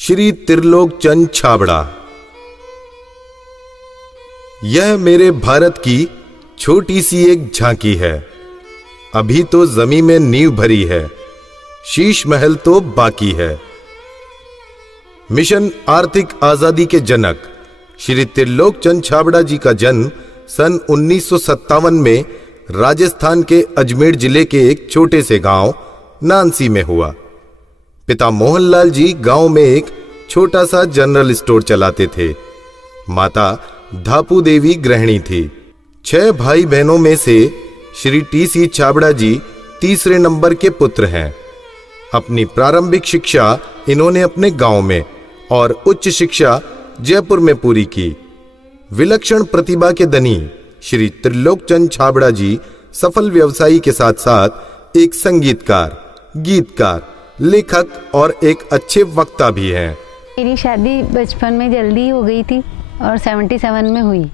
श्री त्रिलोक चंद छाबड़ा। यह मेरे भारत की छोटी सी एक झांकी है। अभी तो जमीन में नींव भरी है, शीश महल तो बाकी है। मिशन आर्थिक आजादी के जनक श्री त्रिलोक चंद छाबड़ा जी का जन्म सन 1957 में राजस्थान के अजमेर जिले के एक छोटे से गांव नानसी में हुआ। पिता मोहनलाल जी गांव में एक छोटा सा जनरल स्टोर चलाते थे। माता धापू देवी गृहिणी थी। 6 भाई बहनों में से श्री टी.सी. छाबड़ा जी तीसरे नंबर के पुत्र हैं। अपनी प्रारंभिक शिक्षा इन्होंने अपने गांव में और उच्च शिक्षा जयपुर में पूरी की। विलक्षण प्रतिभा के धनी श्री त्रिलोक चंद छाबड़ा जी सफल व्यवसायी के साथ साथ एक संगीतकार, गीतकार, लेखक और एक अच्छे वक्ता भी हैं। मेरी शादी बचपन में जल्दी हो गई थी और 77 में हुई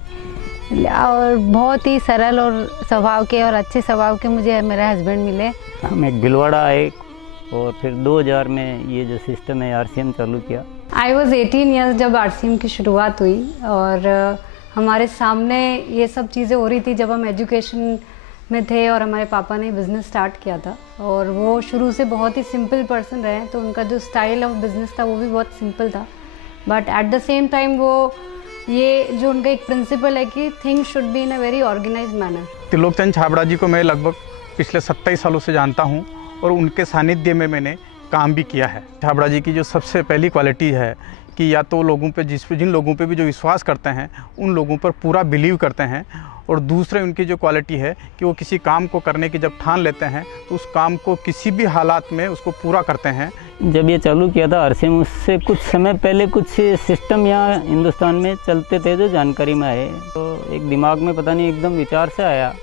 और बहुत ही सरल और स्वभाव के और अच्छे स्वभाव के मुझे मेरे हस्बैंड मिले। हम एक भिलवाड़ा आए और फिर 2000 में ये जो सिस्टम है आरसीएम चालू किया। आई वॉज 18 ईयर्स जब आरसीएम की शुरुआत हुई और हमारे सामने ये सब चीज़ें हो रही थी जब हम एजुकेशन में थे और हमारे पापा ने बिज़नेस स्टार्ट किया था और वो शुरू से बहुत ही सिंपल पर्सन रहे, तो उनका जो स्टाइल ऑफ बिज़नेस था वो भी बहुत सिंपल था। But at the same time वो ये जो उनका एक प्रिंसिपल है कि things should be in a very organised manner. Trilok Chand Chhabra ji को मैं लगभग पिछले 27 सालों से जानता हूँ और उनके सानिध्य में मैंने काम भी किया है। छाबड़ा जी की जो सबसे पहली क्वालिटी है कि या तो लोगों पे जिन लोगों पे भी जो विश्वास करते हैं उन लोगों पर पूरा बिलीव करते हैं, और दूसरे उनकी जो क्वालिटी है कि वो किसी काम को करने की जब ठान लेते हैं तो उस काम को किसी भी हालात में उसको पूरा करते हैं। जब ये चालू किया था आरसीएम, उससे कुछ समय पहले कुछ सिस्टम यहाँ हिंदुस्तान में चलते थे जो जानकारी में आए, तो एक दिमाग में पता नहीं एकदम विचार से आया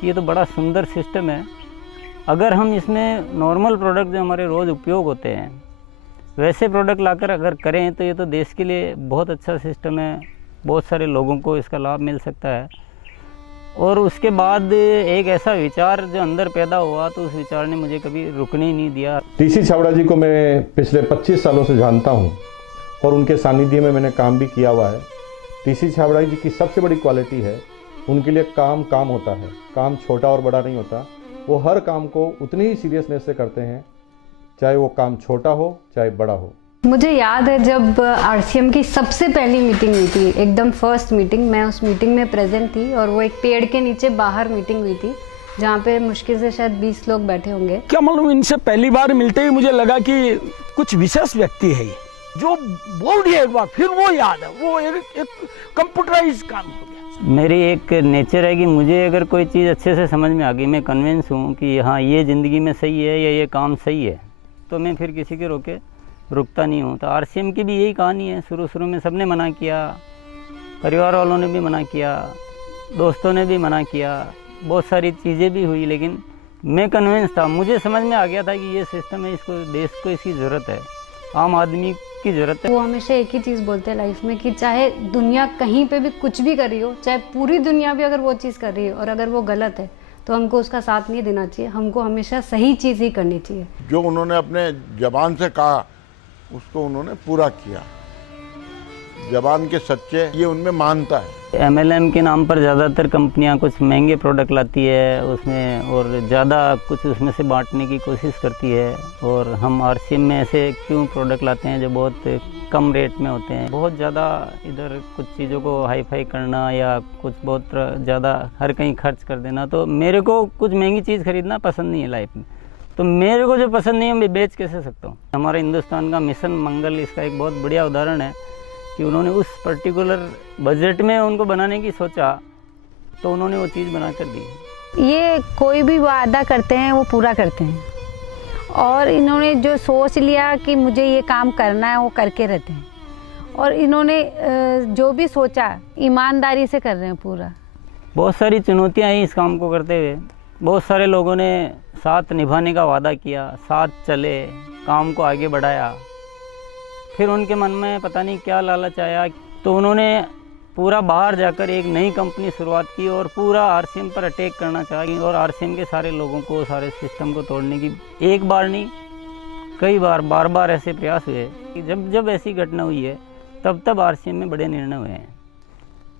कि ये तो बड़ा सुंदर सिस्टम है। अगर हम इसमें नॉर्मल प्रोडक्ट जो हमारे रोज़ उपयोग होते हैं वैसे प्रोडक्ट लाकर अगर करें तो ये तो देश के लिए बहुत अच्छा सिस्टम है, बहुत सारे लोगों को इसका लाभ मिल सकता है। और उसके बाद एक ऐसा विचार जो अंदर पैदा हुआ तो उस विचार ने मुझे कभी रुकने ही नहीं दिया। टी.सी. छाबड़ा जी को मैं पिछले 25 सालों से जानता हूं और उनके सानिध्य में मैंने काम भी किया हुआ है। टी.सी. छाबड़ा जी की सबसे बड़ी क्वालिटी है उनके लिए काम होता है। काम छोटा और बड़ा नहीं होता, वो हर काम को उतनी ही सीरियसनेस से करते हैं, चाहे वो काम छोटा हो चाहे बड़ा हो। मुझे याद है जब आरसीएम की सबसे पहली मीटिंग हुई थी, एकदम फर्स्ट मीटिंग, मैं उस मीटिंग में प्रेजेंट थी और वो एक पेड़ के नीचे बाहर मीटिंग हुई थी जहाँ पे मुश्किल से शायद 20 लोग बैठे होंगे। क्या मालूम, इनसे पहली बार मिलते ही मुझे लगा कि कुछ विशेष व्यक्ति है जो बोल दिया एक बार फिर वो याद है, वो एक कंप्यूटराइज काम हो गया। मेरी एक नेचर है कि मुझे अगर कोई चीज़ अच्छे से समझ में आ गई, मैं कन्विंस हूँ कि हाँ ये ज़िंदगी में सही है या ये काम सही है, तो मैं फिर किसी के रोके रुकता नहीं हूँ। तो आरसीएम की भी यही कहानी है। शुरू में सबने मना किया, परिवार वालों ने भी मना किया, दोस्तों ने भी मना किया, बहुत सारी चीज़ें भी हुई, लेकिन मैं कन्विंस था, मुझे समझ में आ गया था कि ये सिस्टम है, इसको देश को इसकी ज़रूरत है, आम आदमी की ज़रूरत है। वो हमेशा एक ही चीज़ बोलते हैं लाइफ में कि चाहे दुनिया कहीं पे भी कुछ भी कर रही हो, चाहे पूरी दुनिया भी अगर वो चीज़ कर रही है और अगर वो गलत है तो हमको उसका साथ नहीं देना चाहिए, हमको हमेशा सही चीज़ ही करनी चाहिए। जो उन्होंने अपने जबान से कहा उसको उन्होंने पूरा किया। जबान के सच्चे ये उनमें मानता है। एमएलएम के नाम पर ज़्यादातर कंपनियां कुछ महंगे प्रोडक्ट लाती है उसमें और ज़्यादा कुछ उसमें से बांटने की कोशिश करती है, और हम आरसीएम में ऐसे क्यों प्रोडक्ट लाते हैं जो बहुत कम रेट में होते हैं। बहुत ज़्यादा इधर कुछ चीज़ों को हाई फाई करना या कुछ बहुत ज़्यादा हर कहीं खर्च कर देना, तो मेरे को कुछ महंगी चीज़ खरीदना पसंद नहीं है लाइफ में। तो मेरे को जो पसंद नहीं है मैं बेच कैसे सकता हूँ। हमारे हिंदुस्तान का मिशन मंगल इसका एक बहुत बढ़िया उदाहरण है कि उन्होंने उस पर्टिकुलर बजट में उनको बनाने की सोचा तो उन्होंने वो चीज़ बना कर दी। ये कोई भी वादा करते हैं वो पूरा करते हैं और इन्होंने जो सोच लिया कि मुझे ये काम करना है वो करके रहते हैं, और इन्होंने जो भी सोचा ईमानदारी से कर रहे हैं पूरा। बहुत सारी चुनौतियाँ आई इस काम को करते हुए। बहुत सारे लोगों ने साथ निभाने का वादा किया, साथ चले, काम को आगे बढ़ाया, फिर उनके मन में पता नहीं क्या लालच आया तो उन्होंने पूरा बाहर जाकर एक नई कंपनी शुरुआत की और पूरा आरसीएम पर अटैक करना चाहिए और आरसीएम के सारे लोगों को, सारे सिस्टम को तोड़ने की एक बार नहीं कई बार बार ऐसे प्रयास हुए कि जब ऐसी घटना हुई है तब आरसीएम में बड़े निर्णय हुए हैं।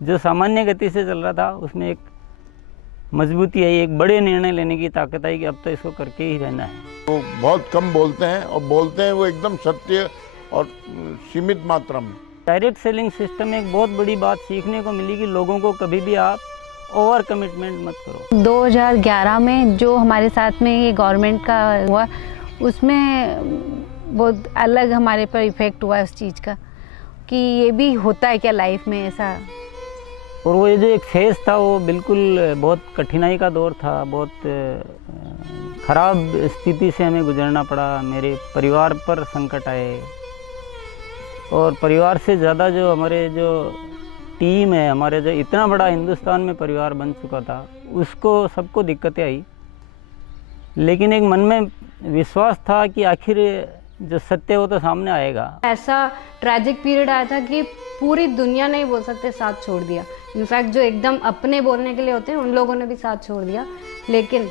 जो सामान्य गति से चल रहा था उसमें एक मजबूती आई, एक बड़े निर्णय लेने की ताकत आई कि अब तो इसको करके ही रहना है। वो बहुत कम बोलते हैं और बोलते हैं वो एकदम सत्य और सीमित मात्रा में। डायरेक्ट सेलिंग सिस्टम में एक बहुत बड़ी बात सीखने को मिली कि लोगों को कभी भी आप ओवर कमिटमेंट मत करो। 2011 में जो हमारे साथ में ये गवर्नमेंट का हुआ उसमें बहुत अलग हमारे पर इफ़ेक्ट हुआ उस चीज़ का कि ये भी होता है क्या लाइफ में ऐसा। और वो ये जो एक फेज़ था वो बिल्कुल बहुत कठिनाई का दौर था, बहुत ख़राब स्थिति से हमें गुजरना पड़ा। मेरे परिवार पर संकट आए और परिवार से ज़्यादा जो हमारे जो टीम है, हमारे जो इतना बड़ा हिंदुस्तान में परिवार बन चुका था, उसको सबको दिक्कतें आई। लेकिन एक मन में विश्वास था कि आखिर जो सत्य वो तो सामने आएगा। ऐसा ट्रैजिक पीरियड आया था कि पूरी दुनिया ने ही बोल सकते साथ छोड़ दिया। इनफैक्ट जो एकदम अपने बोलने के लिए होते हैं उन लोगों ने भी साथ छोड़ दिया। लेकिन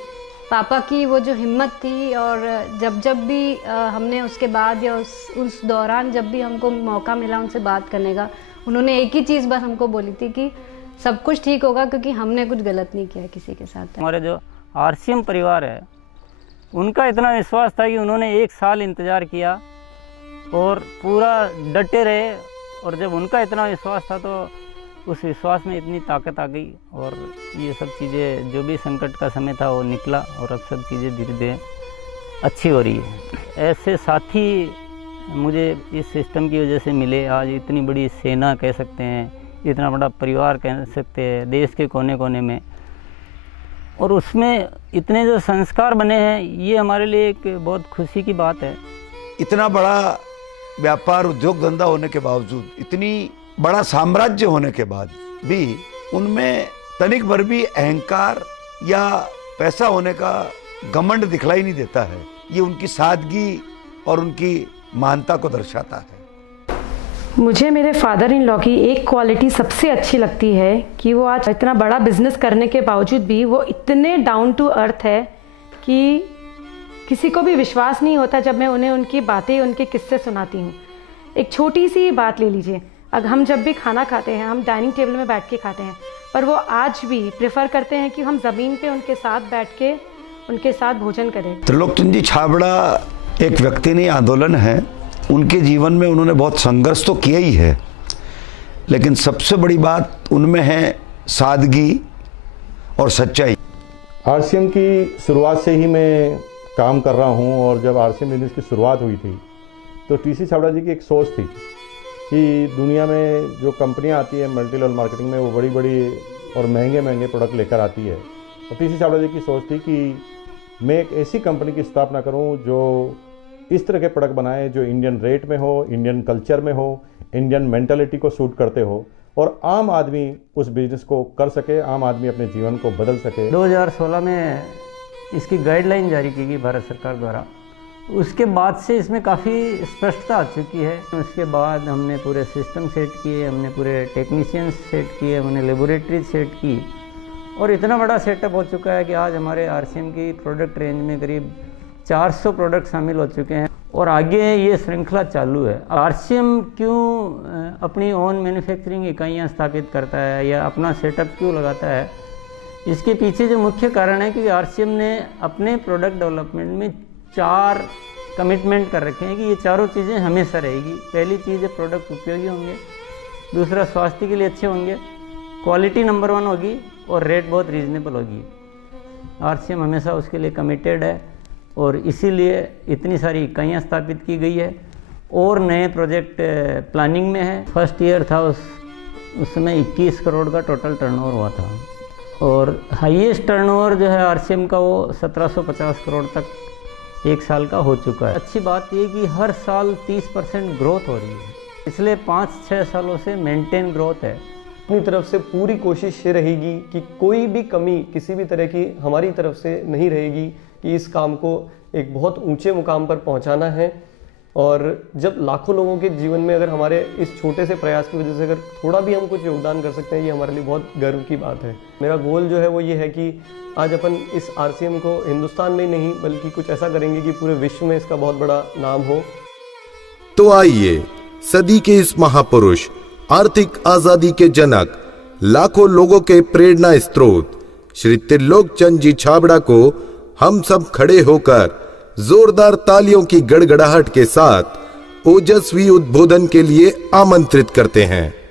पापा की वो जो हिम्मत थी और जब भी हमने उसके बाद या उस दौरान जब भी हमको मौका मिला उनसे बात करने का, उन्होंने एक ही चीज़ बस हमको बोली थी कि सब कुछ ठीक होगा क्योंकि हमने कुछ गलत नहीं किया किसी के साथ। हमारे जो आरसीएम परिवार है उनका इतना विश्वास था कि उन्होंने 1 साल इंतज़ार किया और पूरा डटे रहे। और जब उनका इतना विश्वास था तो उस विश्वास में इतनी ताकत आ गई और ये सब चीज़ें, जो भी संकट का समय था वो निकला और अब सब चीज़ें धीरे धीरे अच्छी हो रही है। ऐसे साथी मुझे इस सिस्टम की वजह से मिले। आज इतनी बड़ी सेना कह सकते हैं, इतना बड़ा परिवार कह सकते हैं देश के कोने कोने में, और उसमें इतने जो संस्कार बने हैं, ये हमारे लिए एक बहुत खुशी की बात है। इतना बड़ा व्यापार उद्योग धंधा होने के बावजूद, इतनी बड़ा साम्राज्य होने के बाद भी उनमें तनिक भर भी अहंकार या पैसा होने का घमंड दिखलाई नहीं देता है। ये उनकी सादगी और उनकी महानता को दर्शाता है। मुझे मेरे फादर इन लॉ की एक क्वालिटी सबसे अच्छी लगती है कि वो आज इतना बड़ा बिजनेस करने के बावजूद भी वो इतने डाउन टू अर्थ है कि किसी को भी विश्वास नहीं होता जब मैं उन्हें उनकी बातें, उनके किस्से सुनाती हूँ। एक छोटी सी बात ले लीजिए, अगर हम जब भी खाना खाते हैं हम डाइनिंग टेबल में बैठ के खाते हैं, पर वो आज भी प्रेफर करते हैं कि हम ज़मीन पे उनके साथ बैठ के उनके साथ भोजन करें। त्रिलोकचंद जी छाबड़ा एक व्यक्ति नहीं, आंदोलन है। उनके जीवन में उन्होंने बहुत संघर्ष तो किया ही है, लेकिन सबसे बड़ी बात उनमें है सादगी और सच्चाई। आरसीएम की शुरुआत से ही मैं काम कर रहा हूं और जब आरसीएम बिजनेस की शुरुआत हुई थी तो टीसी छाबड़ा जी की एक सोच थी कि दुनिया में जो कंपनियां आती है मल्टी लेवल मार्केटिंग में, वो बड़ी बड़ी और महंगे महंगे प्रोडक्ट लेकर आती है। और टीसी छाबड़ा जी की सोच थी कि मैं एक ऐसी कंपनी की स्थापना करूं जो इस तरह के प्रोडक्ट बनाए जो इंडियन रेट में हो, इंडियन कल्चर में हो, इंडियन मेंटालिटी को सूट करते हो और आम आदमी उस बिजनेस को कर सके, आम आदमी अपने जीवन को बदल सके। 2016 में इसकी गाइडलाइन जारी की गई भारत सरकार द्वारा। उसके बाद से इसमें काफ़ी स्पष्टता आ चुकी है। उसके बाद हमने पूरे सिस्टम सेट किए, हमने पूरे टेक्नीशियंस सेट किए, हमने लेबोरेटरी सेट की और इतना बड़ा सेटअप हो चुका है कि आज हमारे आरसीएम की प्रोडक्ट रेंज में करीब 400 प्रोडक्ट शामिल हो चुके हैं और आगे ये श्रृंखला चालू है। आरसीएम क्यों अपनी ओन मैन्युफैक्चरिंग इकाइयाँ स्थापित करता है या अपना सेटअप क्यों लगाता है, इसके पीछे जो मुख्य कारण है कि आरसीएम ने अपने प्रोडक्ट डेवलपमेंट में 4 कमिटमेंट कर रखे हैं कि ये चारों चीज़ें हमेशा रहेगी। पहली चीज़ है प्रोडक्ट उपयोगी होंगे, दूसरा स्वास्थ्य के लिए अच्छे होंगे, क्वालिटी नंबर 1 होगी और रेट बहुत रीजनेबल होगी। आरसीएम हमेशा उसके लिए कमिटेड है और इसीलिए इतनी सारी इकाइयाँ स्थापित की गई है और नए प्रोजेक्ट प्लानिंग में है। फर्स्ट ईयर था उस समय 21 करोड़ का टोटल टर्नओवर हुआ था और हाईएस्ट टर्नओवर जो है आरसीएम का वो 1750 करोड़ तक एक साल का हो चुका है। अच्छी बात ये कि हर साल 30% ग्रोथ हो रही है, पिछले 5-6 सालों से मेंटेन ग्रोथ है। अपनी तरफ से पूरी कोशिश ये रहेगी कि कोई भी कमी किसी भी तरह की हमारी तरफ से नहीं रहेगी कि इस काम को एक बहुत ऊंचे मुकाम पर पहुंचाना है। और जब लाखों लोगों के जीवन में अगर हमारे इस छोटे से प्रयास की वजह से अगर थोड़ा भी हम कुछ योगदान कर सकते हैं, ये हमारे लिए बहुत गर्व की बात है। मेरा गोल जो है वो ये है कि आज अपन इस RCM को हिंदुस्तान में नहीं बल्कि कुछ ऐसा करेंगे कि पूरे विश्व में इसका बहुत बड़ा नाम हो। तो आइए सदी के इस महापुरुष, आर्थिक आजादी के जनक, लाखों लोगों के प्रेरणा स्रोत श्री त्रिलोक चंद जी छाबड़ा को हम सब खड़े होकर जोरदार तालियों की गड़गड़ाहट के साथ ओजस्वी उद्बोधन के लिए आमंत्रित करते हैं।